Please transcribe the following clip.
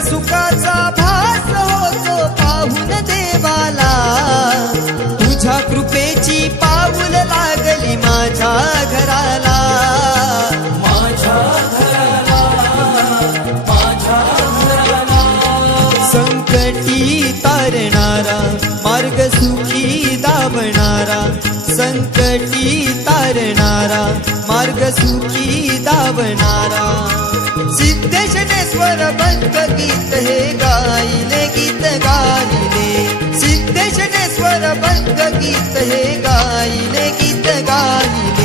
सुखाचा भास होतो पाहून देवाला. तुझ्या कृपेची पाऊल लागली माझ्या घराला. संकटी तारणारा मार्ग सुखी दाबणारा. संकटी तारणारा मार्ग सुखी दाबणारा. सिद्ध सिद्धेशनेश्वर बंद गीत हे गायले गीत गायले सिद्धेशनेश्वर बंद गीत हे गायले गीत गायले